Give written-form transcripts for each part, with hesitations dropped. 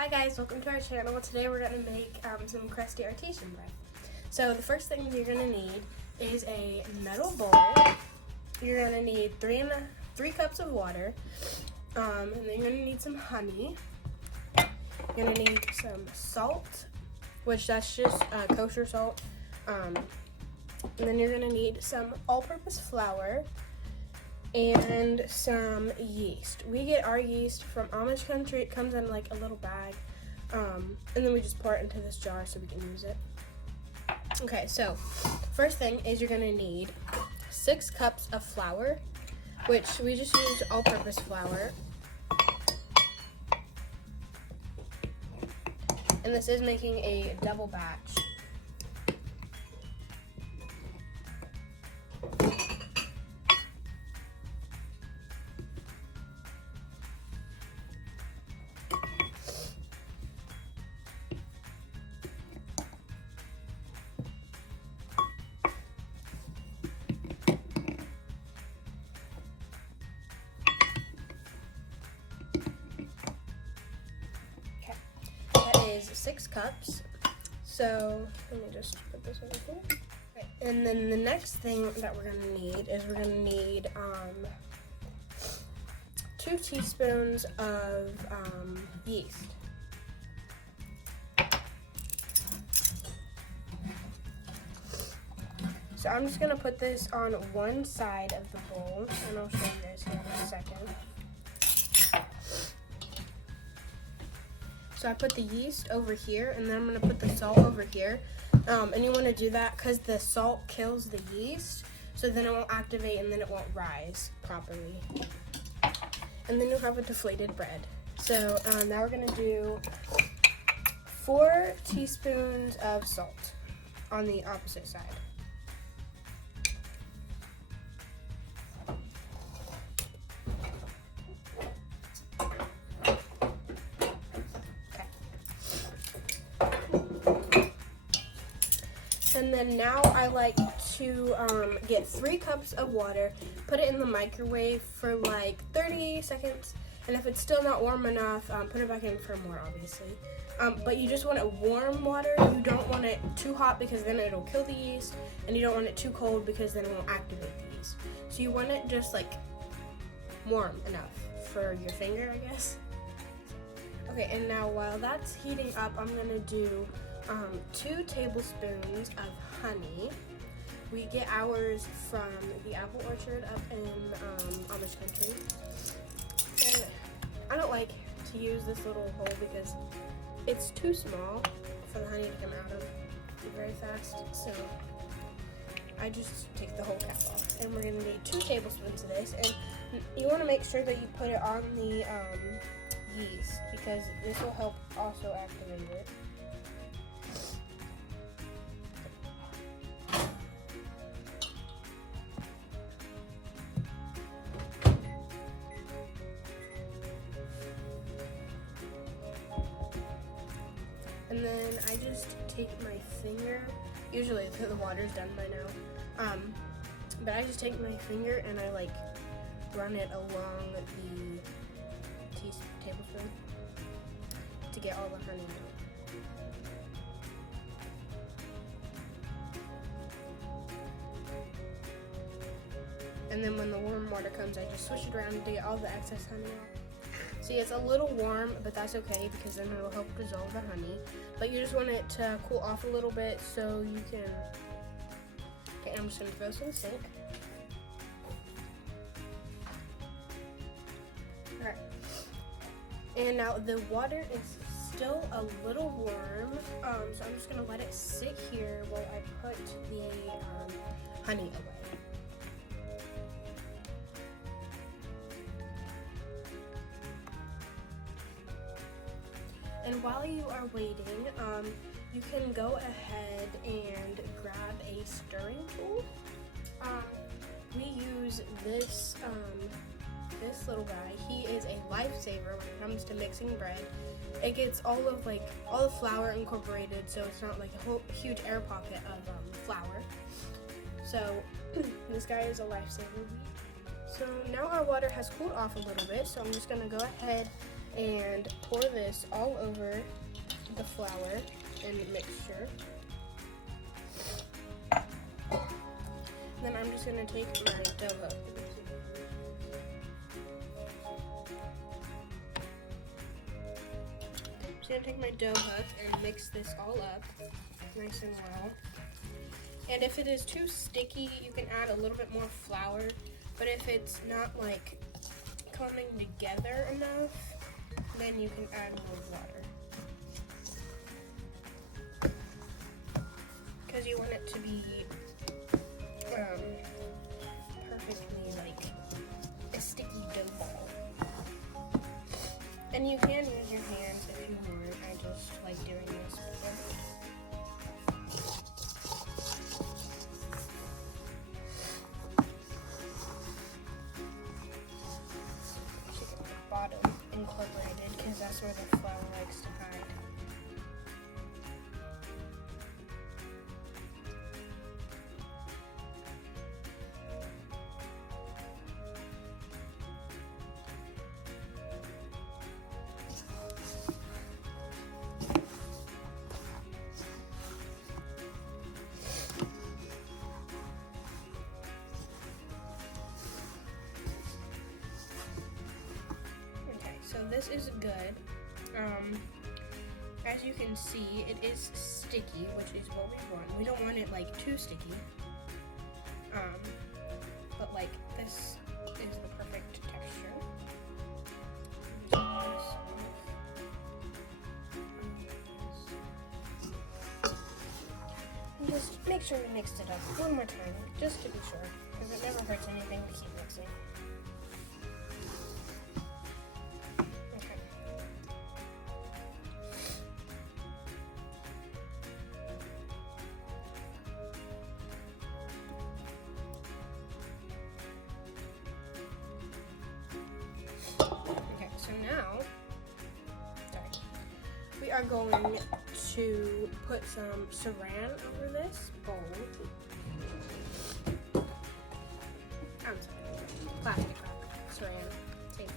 Hi guys, welcome to our channel. Today we're going to make some Crusty Artesian bread. So the first thing you're going to need is a metal bowl. You're going to need three cups of water, and then you're going to need some honey. You're going to need some salt, which that's just kosher salt. And then you're going to need some all-purpose flour and some yeast. We get our yeast from Amish country. It comes in like a little bag, and then we just pour it into this jar so we can use it. Okay, so first thing is you're gonna need 6 cups of flour, which we just use all-purpose flour. And this is making a double batch. Is 6 cups. So let me just put this over here. Okay. And then the next thing that we're gonna need is we're gonna need 2 teaspoons of yeast. So I'm just gonna put this on one side of the bowl, and I'll show you guys here in a second. So I put the yeast over here, and then I'm gonna put the salt over here. And you wanna do that because the salt kills the yeast, so then it won't activate and then it won't rise properly. And then you'll have a deflated bread. So now we're gonna do 4 teaspoons of salt on the opposite side. And then now I like to get 3 cups of water, put it in the microwave for like 30 seconds, and if it's still not warm enough, put it back in for more, obviously. But you just want it warm water. You don't want it too hot because then it'll kill the yeast, and you don't want it too cold because then it won't activate the yeast. So you want it just like warm enough for your finger, I guess. Okay, and now while that's heating up, I'm gonna do 2 tablespoons of honey. We get ours from the apple orchard up in Amish country. And I don't like to use this little hole because it's too small for the honey to come out of very fast. So I just take the whole cap off. And we're gonna need 2 tablespoons of this. And you wanna make sure that you put it on the yeast because this will help also activate it. And then I just take my finger, usually the water's done by now, but I just take my finger and I like run it along the tablespoon to get all the honey out. And then when the warm water comes, I just switch it around to get all the excess honey out. See, it's a little warm, but that's okay because then it'll help dissolve the honey. But you just want it to cool off a little bit so you can... Okay, I'm just gonna throw this in the sink. Alright. And now the water is still a little warm, so I'm just gonna let it sit here while I put the honey away. And while you are waiting, you can go ahead and grab a stirring tool. We use this this little guy. He is a lifesaver when it comes to mixing bread. It gets all the flour incorporated, so it's not like a whole huge air pocket of flour. So this guy is a lifesaver. So So now our water has cooled off a little bit, so I'm just going to go ahead and pour this all over the flour and mixture. Then I'm just going to take my dough hook. I'm going to take my dough hook and mix this all up nice and well. And if it is too sticky, you can add a little bit more flour. But if it's not like coming together enough, then you can add more water. Because you want it to be perfectly like a sticky dough ball. And you can use your hands if you want. I just like doing this. Bottom incorporated because that's where the flour likes to hide. So this is good. As you can see, it is sticky, which is what we want. We don't want it like too sticky. But like this is the perfect texture. And just make sure we mixed it up one more time, just to be sure, because it never hurts anything to keep mixing. So now, we are going to put some saran over this bowl. I'm sorry, plastic wrap, saran, same thing.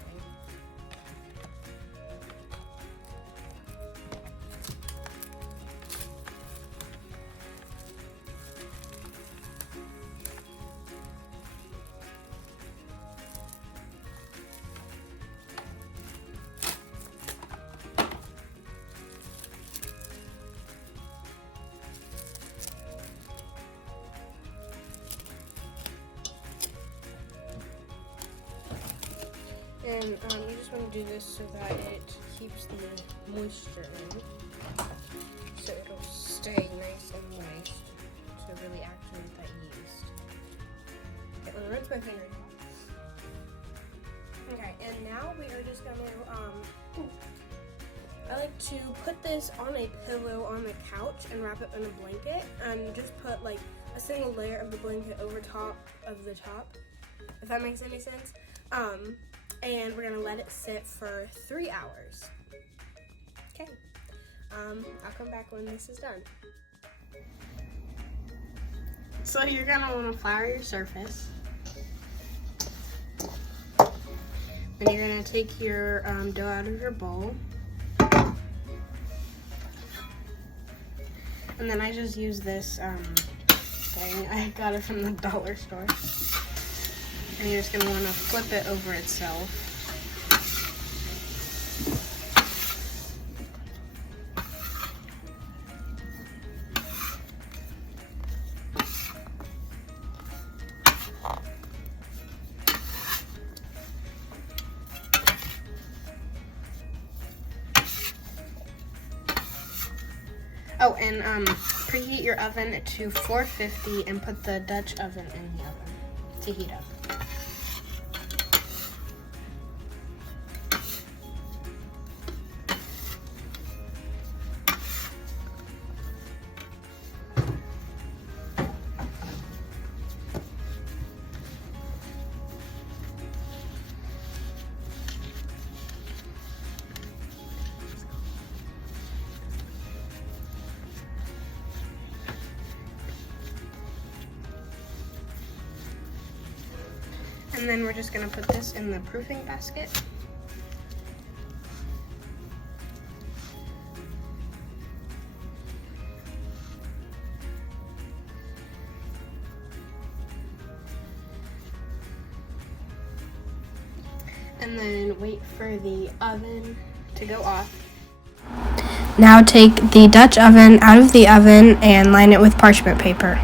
And you just want to do this so that it keeps the moisture in, so it'll stay nice and moist to really activate that yeast. Okay, I'm gonna rinse my fingers off. Okay, and now we are just gonna, I like to put this on a pillow on the couch and wrap it in a blanket, and just put like a single layer of the blanket over top of the top, if that makes any sense. And we're gonna let it sit for 3 hours. Okay, I'll come back when this is done. So you're gonna wanna flour your surface. And you're gonna take your dough out of your bowl. And then I just use this thing. I got it from the dollar store. And you're just going to want to flip it over itself. Oh, and preheat your oven to 450 and put the Dutch oven in the oven to heat up. And then we're just gonna put this in the proofing basket. And then wait for the oven to go off. Now take the Dutch oven out of the oven and line it with parchment paper.